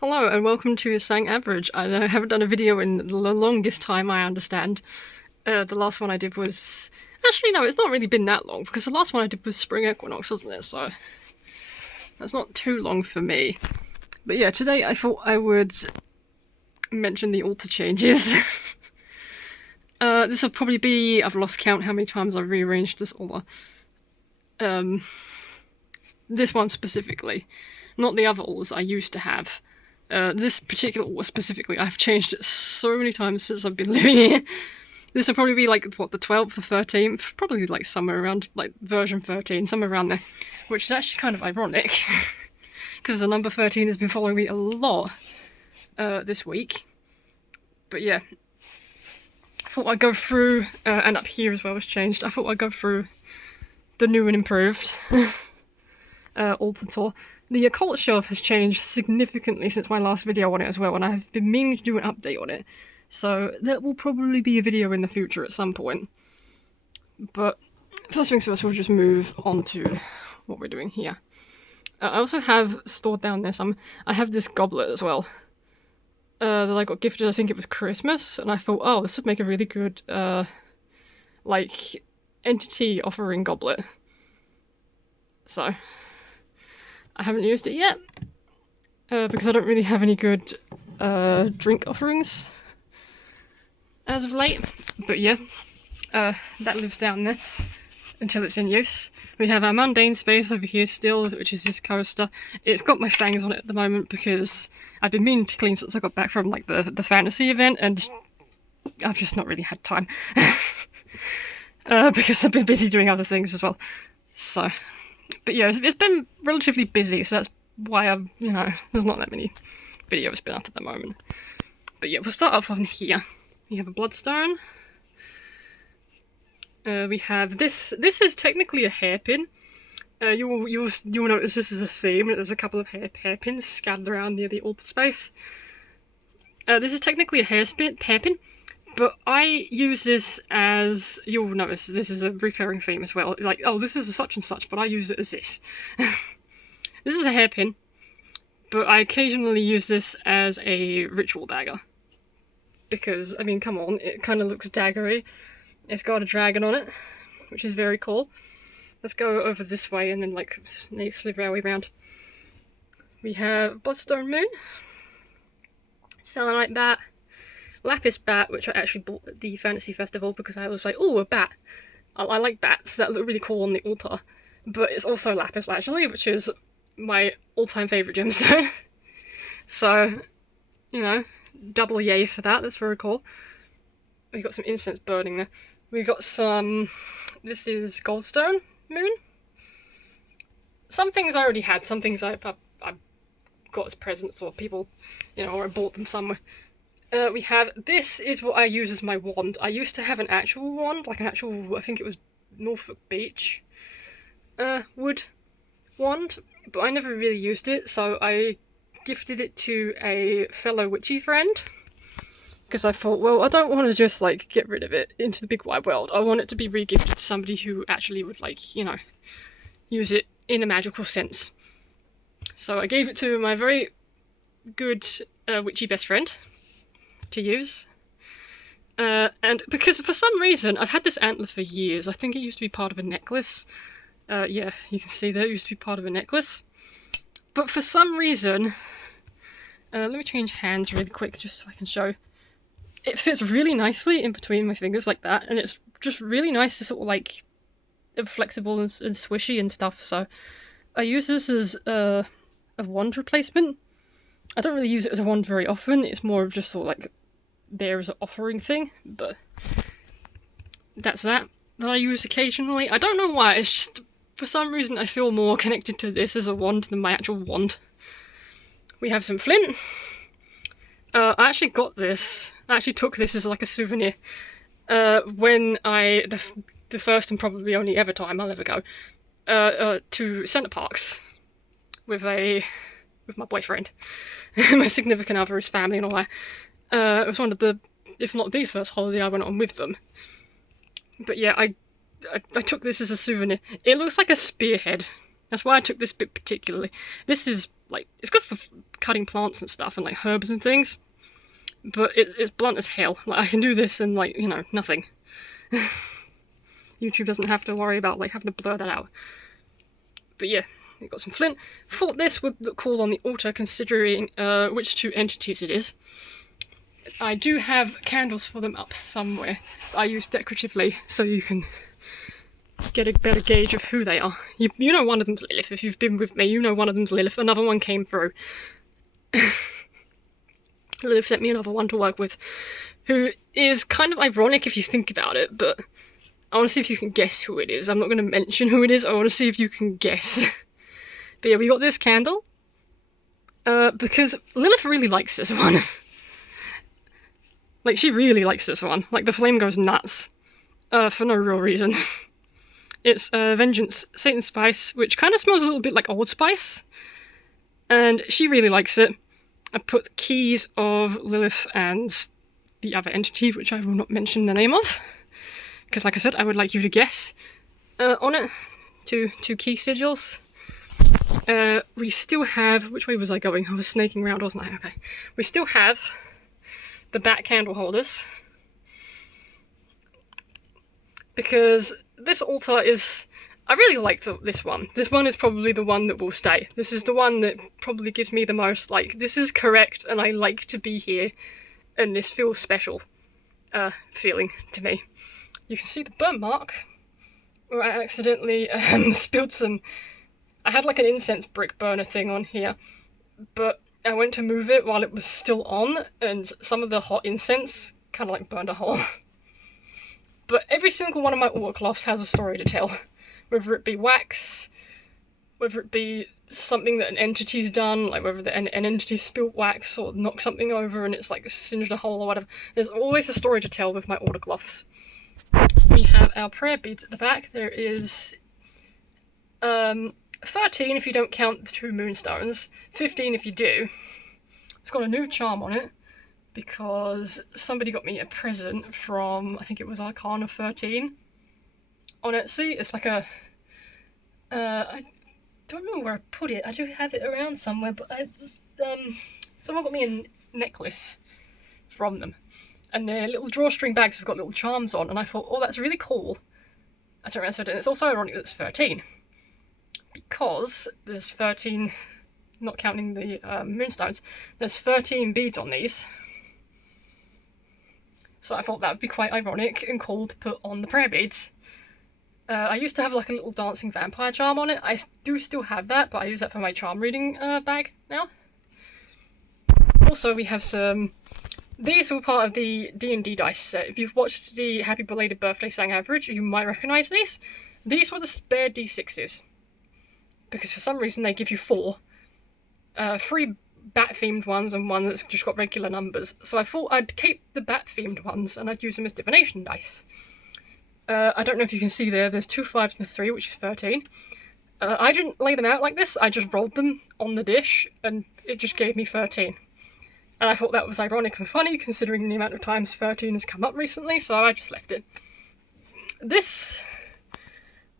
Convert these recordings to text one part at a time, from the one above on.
Hello and welcome to Sang Average. I haven't done a video in the longest time, I understand. The last one I did was... Actually, no, it's not really been that long, because the last one I did was Spring Equinox, wasn't it? So that's not too long for me. But yeah, today I thought I would mention the altar changes. This will probably be... I've lost count how many times I've rearranged this altar. This one specifically. Not the other altars I used to have. This particular altar specifically, I've changed it so many times since I've been living here. This will probably be like, what, the 12th, the 13th? Probably like somewhere around, like, version 13, somewhere around there. Which is actually kind of ironic. Because the number 13 has been following me a lot this week. But yeah. I thought I'd go through, and up here as well was changed, I thought I'd go through the new and improved altar tour. The occult shelf has changed significantly since my last video on it as well, and I've been meaning to do an update on it. So that will probably be a video in the future at some point. But first things first, we'll just move on to what we're doing here. I also have stored down there I have this goblet as well. That I got gifted, I think it was Christmas, and I thought, oh, this would make a really good, like, entity offering goblet. So... I haven't used it yet, because I don't really have any good drink offerings as of late. But yeah, that lives down there until it's in use. We have our mundane space over here still, which is this coaster. It's got my fangs on it at the moment because I've been meaning to clean since I got back from like the fantasy event, and I've just not really had time because I've been busy doing other things as well. So. But yeah, it's been relatively busy, so that's why there's not that many videos been up at the moment. But yeah, we'll start off on here. We have a bloodstone. We have this. This is technically a hairpin. You'll notice this is a theme. There's a couple of hairpins scattered around near the altar space. This is technically a hairpin. But I use this as, you'll notice this is a recurring theme as well. Like, oh, this is a such and such, but I use it as this. This is a hairpin, but I occasionally use this as a ritual dagger. Because, I mean, come on, it kind of looks daggery. It's got a dragon on it, which is very cool. Let's go over this way and then, like, slither our way around. We have Bloodstone Moon, Selenite Bat, Lapis bat, which I actually bought at the Fantasy Festival because I was like, oh, a bat. I like bats, that look really cool on the altar. But it's also lapis lazuli, which is my all-time favourite gemstone. So, double yay for that, that's very cool. We got some incense burning there. We got some... This is Goldstone Moon. Some things I already had, some things I got as presents, or people, or I bought them somewhere. We have, this is what I use as my wand. I used to have an actual wand, like an actual, I think it was Norfolk Beach wood wand, but I never really used it, so I gifted it to a fellow witchy friend, because I thought, well, I don't want to just, like, get rid of it into the big wide world. I want it to be re-gifted to somebody who actually would, like, use it in a magical sense. So I gave it to my very good witchy best friend to use, and because for some reason I've had this antler for years. I think it used to be part of a necklace. Yeah, you can see there, it used to be part of a necklace, but for some reason, let me change hands really quick just so I can show. It fits really nicely in between my fingers like that, and it's just really nice to sort of like flexible and swishy and stuff. So I use this as a wand replacement. I don't really use it as a wand very often, it's more of just sort of like there as an offering thing, but that's that I use occasionally. I don't know why, it's just, for some reason I feel more connected to this as a wand than my actual wand. We have some flint. I actually got this, I actually took this as like a souvenir, when the first and probably only ever time I'll ever go, to Centre Parks with my boyfriend. My significant other, his family and all that. It was one of the, if not the first holiday I went on with them. But yeah, I took this as a souvenir. It looks like a spearhead. That's why I took this bit particularly. This is like, it's good for cutting plants and stuff and like herbs and things, but it's blunt as hell. Like, I can do this and like, you know, nothing. YouTube doesn't have to worry about like having to blur that out. But yeah, we got some flint. Thought this would look cool on the altar considering which two entities it is. I do have candles for them up somewhere that I use decoratively so you can get a better gauge of who they are. You know one of them's Lilith. If you've been with me, you know one of them's Lilith. Another one came through. Lilith sent me another one to work with, who is kind of ironic if you think about it, but I want to see if you can guess who it is. I'm not going to mention who it is, I want to see if you can guess. But yeah, we got this candle, because Lilith really likes this one. Like, she really likes this one. Like, the flame goes nuts, for no real reason. It's Vengeance Satan Spice, which kind of smells a little bit like Old Spice, and she really likes it. I put the keys of Lilith and the other entity, which I will not mention the name of, because like I said, I would like you to guess on it. Two key sigils. We still have... Which way was I going? I was snaking around, wasn't I? Okay. We still have the bat candle holders, because this altar is... I really like this one. This one is probably the one that will stay. This is the one that probably gives me the most, like, this is correct and I like to be here and this feels special feeling to me. You can see the burn mark where I accidentally spilled some... I had like an incense brick burner thing on here, but I went to move it while it was still on and some of the hot incense kind of like burned a hole. But every single one of my altar cloths has a story to tell. Whether it be wax, whether it be something that an entity's done, like whether an entity spilled wax or knocked something over and it's like singed a hole or whatever. There's always a story to tell with my altar cloths. We have our prayer beads at the back. There is 13 if you don't count the 2 moonstones, 15 if you do. It's got a new charm on it because somebody got me a present from, I think it was Arcana 13. On Etsy. It's like a... I don't know where I put it. I do have it around somewhere, but someone got me a necklace from them. And their little drawstring bags have got little charms on, and I thought, oh, that's really cool. I turned around and said, and it's also ironic that it's 13. Because there's 13, not counting the moonstones, there's 13 beads on these. So I thought that would be quite ironic and cool to put on the prayer beads. I used to have like a little dancing vampire charm on it. I do still have that, but I use that for my charm reading bag now. Also, we have some... These were part of the D&D dice set. If you've watched the Happy Belated Birthday Sang Average, you might recognise these. These were the spare D6s. Because for some reason they give you 4. 3 bat-themed ones and one that's just got regular numbers. So I thought I'd keep the bat-themed ones and I'd use them as divination dice. I don't know if you can see there's 2 5s and a 3, which is 13. I didn't lay them out like this, I just rolled them on the dish, and it just gave me 13. And I thought that was ironic and funny, considering the amount of times 13 has come up recently, so I just left it. This,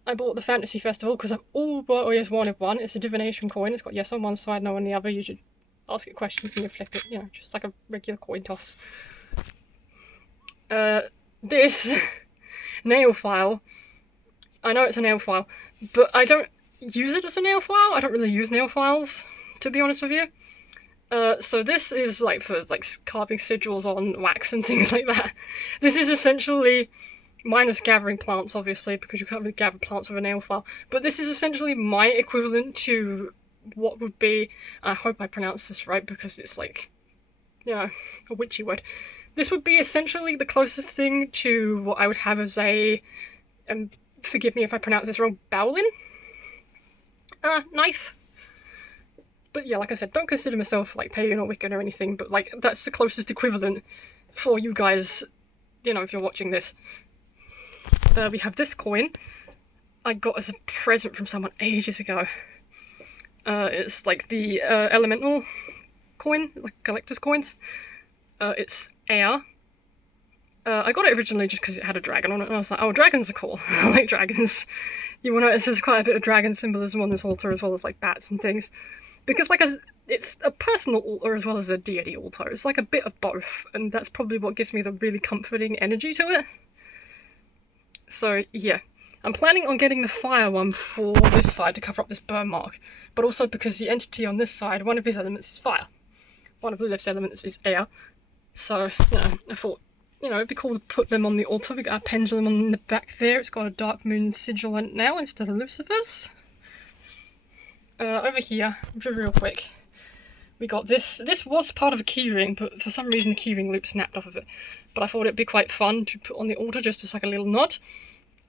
I bought at the Fantasy Festival, because I've always wanted one. It's a divination coin, it's got yes on one side, no on the other. You should ask it questions and you flip it, you know, just like a regular coin toss. This... nail file. I know it's a nail file, but I don't use it as a nail file. I don't really use nail files, to be honest with you. So this is like for like carving sigils on wax and things like that. This is essentially, minus gathering plants obviously, because you can't really gather plants with a nail file, but this is essentially my equivalent to what would be, I hope I pronounce this right because it's like, you know, a witchy word. This would be essentially the closest thing to what I would have as a, and forgive me if I pronounce this wrong, bowlin? Knife. But yeah, like I said, don't consider myself like pagan or Wiccan or anything, but like that's the closest equivalent for you guys, you know, if you're watching this. We have this coin I got as a present from someone ages ago. It's like the elemental coin, like collector's coins. It's air. I got it originally just because it had a dragon on it, and I was like, oh, dragons are cool. I like dragons. You will notice there's quite a bit of dragon symbolism on this altar, as well as like bats and things. Because it's a personal altar as well as a deity altar. It's like a bit of both, and that's probably what gives me the really comforting energy to it. So yeah, I'm planning on getting the fire one for this side to cover up this burn mark, but also because the entity on this side, one of his elements is fire. One of Lilith's elements is air. So, I thought, it'd be cool to put them on the altar. We got a pendulum on the back there. It's got a dark moon sigil on it now instead of Lucifer's. Over here, just real quick, we got this. This was part of a keyring, but for some reason the keyring loop snapped off of it. But I thought it'd be quite fun to put on the altar just as like a little nod.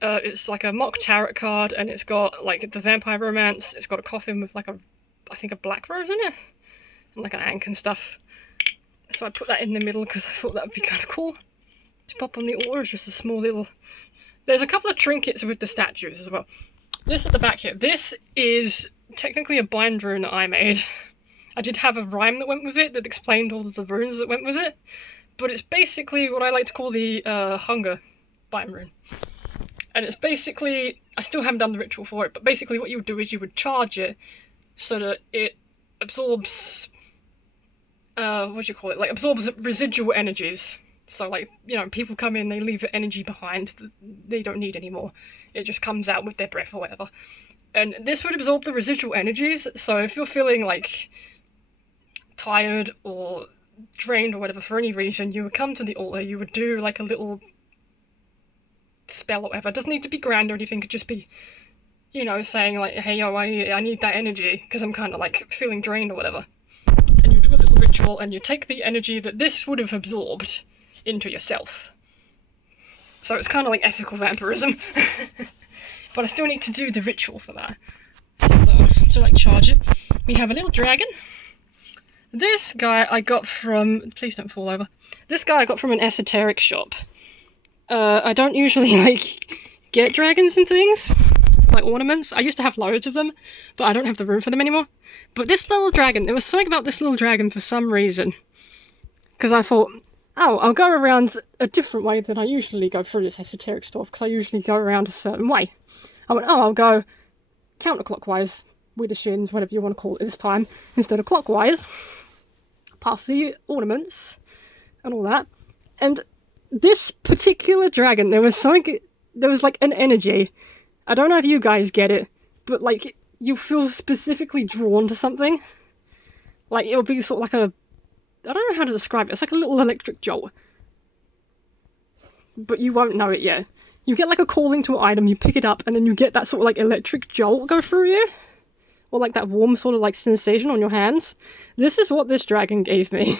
It's like a mock tarot card, and it's got like the vampire romance. It's got a coffin with like I think a black rose in it, and like an ankh and stuff. So I put that in the middle because I thought that would be kind of cool to pop on the altar. It's just a small little... There's a couple of trinkets with the statues as well. This at the back here. This is technically a bind rune that I made. I did have a rhyme that went with it that explained all of the runes that went with it. But it's basically what I like to call the hunger bind rune. And it's basically... I still haven't done the ritual for it, but basically what you would do is you would charge it so that it absorbs... like absorbs residual energies. So like, people come in, they leave energy behind that they don't need anymore. It just comes out with their breath or whatever. And this would absorb the residual energies, so if you're feeling like tired or drained or whatever for any reason, you would come to the altar, you would do like a little spell or whatever. It doesn't need to be grand or anything, it could just be, saying like, hey yo, I need that energy because I'm kind of like feeling drained or whatever. And you do a little ritual and you take the energy that this would have absorbed into yourself. So it's kind of like ethical vampirism. But I still need to do the ritual for that. So, to like charge it, we have a little dragon. This guy I got from... Please don't fall over. This guy I got from an esoteric shop. I don't usually get dragons and things. Like ornaments. I used to have loads of them, but I don't have the room for them anymore. But this little dragon, there was something about this little dragon for some reason. Because I thought, I'll go around a different way than I usually go through this esoteric store, because I usually go around a certain way. I went, I'll go counterclockwise, with the shins, whatever you want to call it this time, instead of clockwise, past the ornaments, and all that. And this particular dragon, there was like an energy. I don't know if you guys get it, but like, you feel specifically drawn to something. Like, it'll be sort of like I don't know how to describe it. It's like a little electric jolt. But you won't know it yet. You get like a calling to an item, you pick it up, and then you get that sort of like electric jolt go through you. Or like that warm sort of like sensation on your hands. This is what this dragon gave me.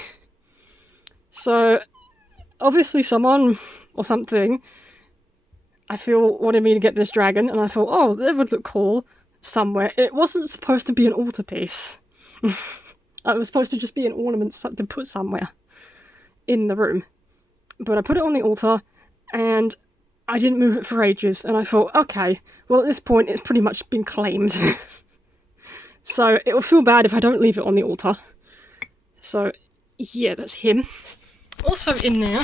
So, obviously someone or something, I feel, wanted me to get this dragon, and I thought, that would look cool somewhere. It wasn't supposed to be an altar piece. It was supposed to just be an ornament to put somewhere in the room. But I put it on the altar, and I didn't move it for ages, and I thought, okay, well at this point it's pretty much been claimed. So it will feel bad if I don't leave it on the altar. So, yeah, that's him. Also in there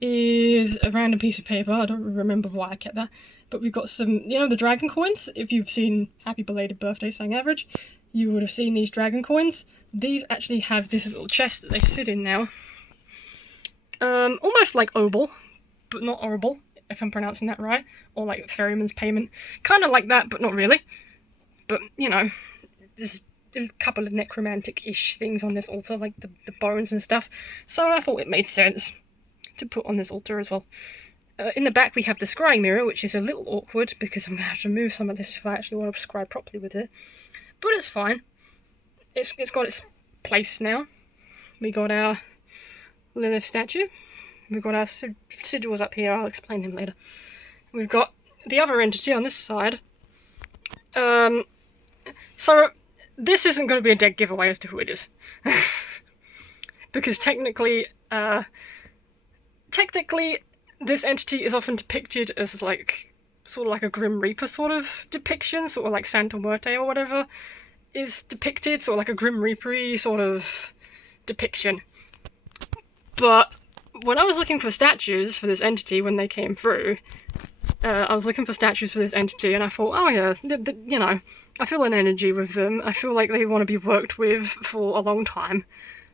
is a random piece of paper. I don't remember why I kept that. But we've got some, the dragon coins. If you've seen Happy Belated Birthday Sang Average, you would have seen these dragon coins. These actually have this little chest that they sit in now. Almost like Obel, but not Orrible, if I'm pronouncing that right. Or like Ferryman's Payment. Kind of like that, but not really. But, there's a couple of necromantic-ish things on this altar, like the bones and stuff. So I thought it made sense to put on this altar as well. In the back we have the scrying mirror, which is a little awkward because I'm going to have to move some of this if I actually want to scry properly with it. But it's fine. It's got its place now. We got our Lilith statue. We've got our sigils up here. I'll explain him later. We've got the other entity on this side. So this isn't going to be a dead giveaway as to who it is. Because technically, this entity is often depicted as like, sort of like a Grim Reaper sort of depiction, sort of like Santa Muerte or whatever is depicted, sort of like a Grim Reaper-y sort of depiction. But when I was looking for statues for this entity when they came through, I was looking for statues for this entity, and I thought, oh yeah, you know, I feel an energy with them. I feel like they want to be worked with for a long time,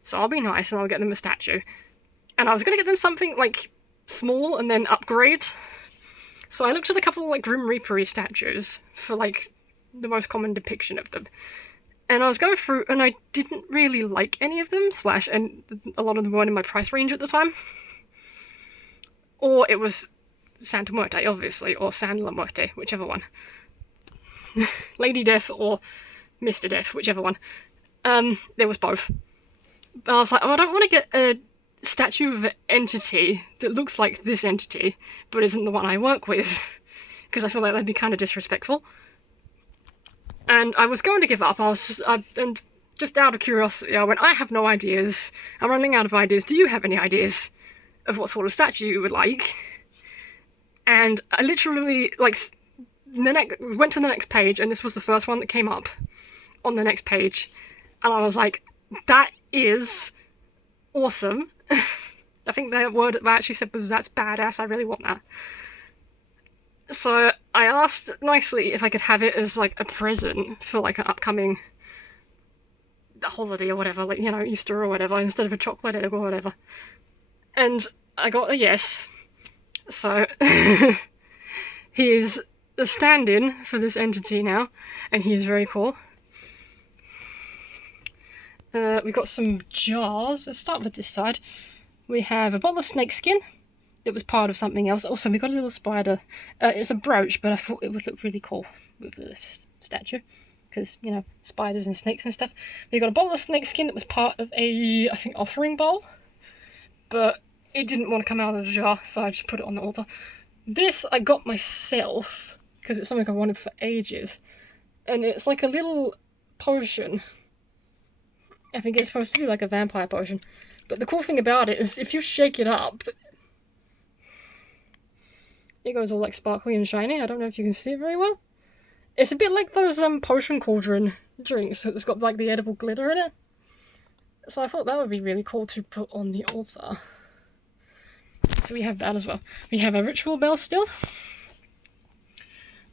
so I'll be nice and I'll get them a statue. And I was gonna get them something like small and then upgrade. So I looked at a couple like Grim Reaper-y statues for like the most common depiction of them. And I was going through, and I didn't really like any of them, and a lot of them weren't in my price range at the time. Or it was Santa Muerte, obviously, or San La Muerte, whichever one. Lady Death or Mr. Death, whichever one. There was both. But I was like, oh, I don't want to get a statue of an entity that looks like this entity, but isn't the one I work with, because I feel like that'd be kind of disrespectful. And I was going to give up. And just out of curiosity, I went, I have no ideas. I'm running out of ideas. Do you have any ideas of what sort of statue you would like? And I literally, like, went to the next page, and this was the first one that came up on the next page. And I was like, that is awesome. I think the word that I actually said was, that's badass, I really want that. So I asked nicely if I could have it as like a present for like an upcoming holiday or whatever, like, you know, Easter or whatever, instead of a chocolate egg or whatever. And I got a yes. So he's a stand-in for this entity now, and he's very cool. We got some jars. Let's start with this side. We have a bottle of snake skin that was part of something else. Also, we got a little spider. It's a brooch, but I thought it would look really cool with the statue, because, you know, spiders and snakes and stuff. We got a bottle of snake skin that was part of a, I think, offering bowl, but it didn't want to come out of the jar, so I just put it on the altar. This I got myself, because it's something I wanted for ages, and it's like a little potion. I think it's supposed to be like a vampire potion. But the cool thing about it is if you shake it up, it goes all like sparkly and shiny. I don't know if you can see it very well. It's a bit like those potion cauldron drinks. It's got like the edible glitter in it. So I thought that would be really cool to put on the altar. So we have that as well. We have a ritual bell still.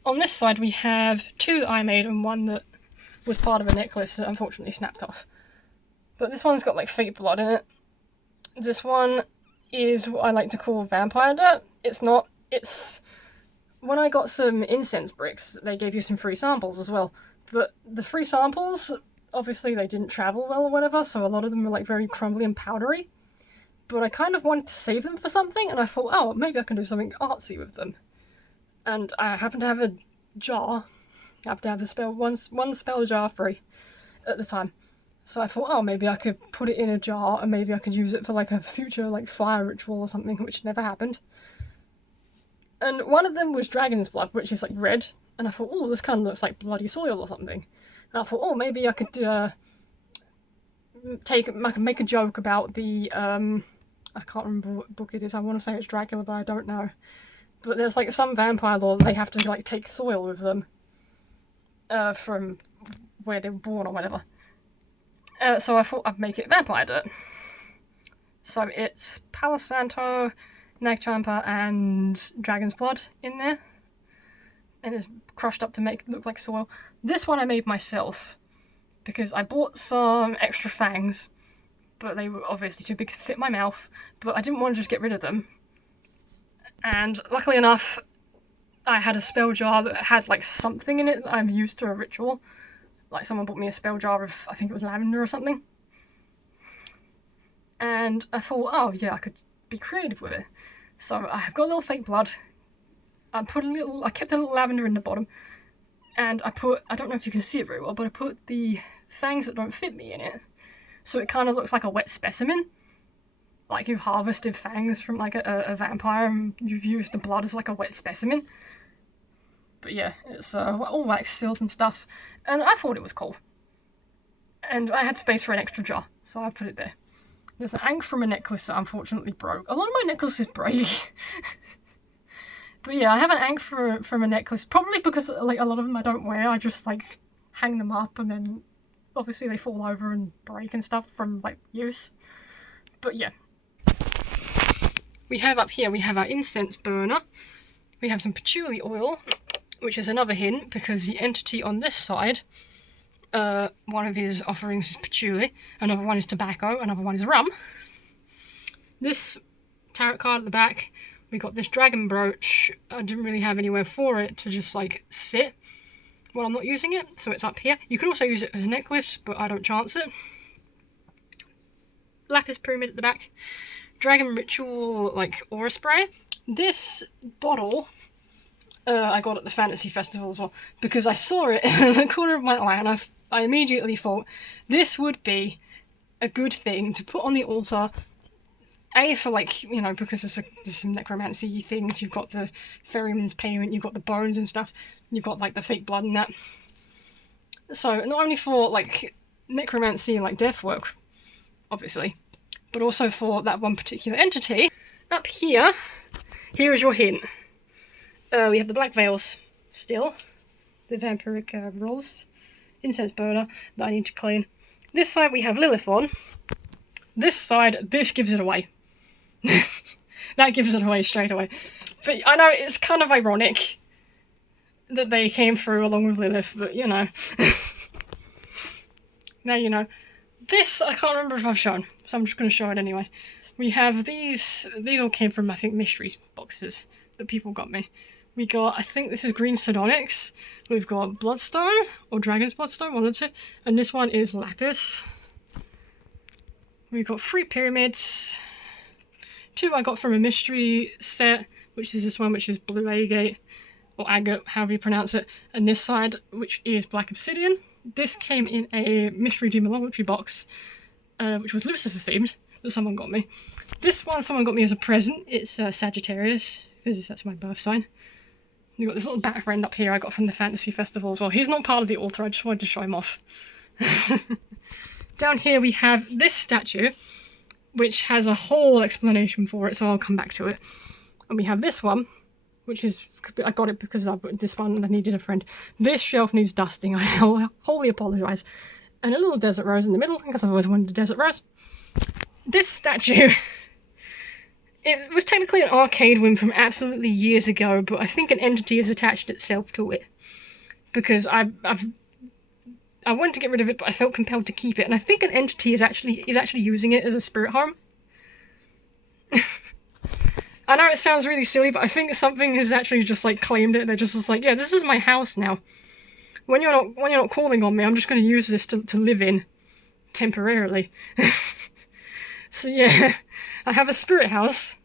On this side we have two that I made and one that was part of a necklace that unfortunately snapped off. But this one's got like fake blood in it. This one is what I like to call vampire dirt. It's not. It's... When I got some incense bricks, they gave you some free samples as well. But the free samples, obviously they didn't travel well or whatever, so a lot of them were like very crumbly and powdery. But I kind of wanted to save them for something, and I thought, oh, maybe I can do something artsy with them. And I happen to have a jar. I have to have one spell jar free at the time. So I thought, oh, maybe I could put it in a jar and maybe I could use it for like a future like fire ritual or something, which never happened. And one of them was dragon's blood, which is like red. And I thought, oh, this kind of looks like bloody soil or something. And I thought, oh, maybe I could I could make a joke about the, I can't remember what book it is. I want to say it's Dracula, but I don't know. But there's like some vampire law that they have to like take soil with them from where they were born or whatever. So I thought I'd make it vampire dirt. So it's Palo Santo, Nag Champa, and Dragon's Blood in there. And it's crushed up to make it look like soil. This one I made myself, because I bought some extra fangs, but they were obviously too big to fit my mouth, but I didn't want to just get rid of them. And luckily enough, I had a spell jar that had like something in it that I've used to a ritual. Like someone bought me a spell jar of, I think it was lavender or something. And I thought, oh yeah, I could be creative with it. So I've got a little fake blood. I kept a little lavender in the bottom. And I don't know if you can see it very well, but I put the fangs that don't fit me in it. So it kind of looks like a wet specimen. Like you've harvested fangs from like a vampire and you've used the blood as like a wet specimen. But yeah, it's all wax sealed and stuff. And I thought it was cool. And I had space for an extra jar, so I've put it there. There's an ankh from a necklace that unfortunately broke. A lot of my necklaces break. But yeah, I have an ankh from a necklace. Probably because like a lot of them I don't wear. I just like hang them up and then obviously they fall over and break and stuff from like use. But yeah. We have up here, we have our incense burner, We have some patchouli oil, which is another hint because the entity on this side, one of his offerings is patchouli, another one is tobacco, another one is rum. This tarot card at the back, we got this dragon brooch. I didn't really have anywhere for it to just like sit when I'm not using it, so it's up here. You could also use it as a necklace, but I don't chance it. Lapis pyramid at the back. Dragon ritual, like, aura spray. This bottle, I got at the fantasy festival as well, because I saw it in the corner of my eye, and I immediately thought, this would be a good thing to put on the altar. A, for like, you know, because there's some necromancy things, you've got the ferryman's payment, you've got the bones and stuff, you've got like the fake blood and that. So, not only for like necromancy and like death work, obviously, but also for that one particular entity. Up here, here is your hint. We have the black veils still, the vampiric rolls, incense burner that I need to clean. This side we have Lilith on. This side, this gives it away. That gives it away straight away. But I know it's kind of ironic that they came through along with Lilith, but you know. Now you know. This, I can't remember if I've shown, so I'm just going to show it anyway. We have these all came from, I think, mystery boxes that people got me. We got, I think this is green Pseudonyx. We've got Bloodstone, or Dragon's Bloodstone, one or two. And this one is Lapis. We've got 3 pyramids. 2 I got from a mystery set, which is this one, which is blue agate, or agate, however you pronounce it. And this side, which is black obsidian. This came in a mystery demonology box, which was Lucifer themed, that someone got me. This one someone got me as a present. It's Sagittarius, because that's my birth sign. You've got this little bat friend up here I got from the fantasy festival as well. He's not part of the altar, I just wanted to show him off. Down here we have this statue, which has a whole explanation for it, so I'll come back to it. And we have this one, which is, I got it because I put this one and I needed a friend. This shelf needs dusting, I wholly apologise. And a little desert rose in the middle, because I've always wanted a desert rose. This statue, it was technically an arcade win from absolutely years ago, but I think an entity has attached itself to it. Because I wanted to get rid of it, but I felt compelled to keep it, and I think an entity is actually using it as a spirit home. I know it sounds really silly, but I think something has actually just like claimed it. They're just like, yeah, this is my house now. When you're not calling on me, I'm just going to use this to live in temporarily. So yeah, I have a spirit house.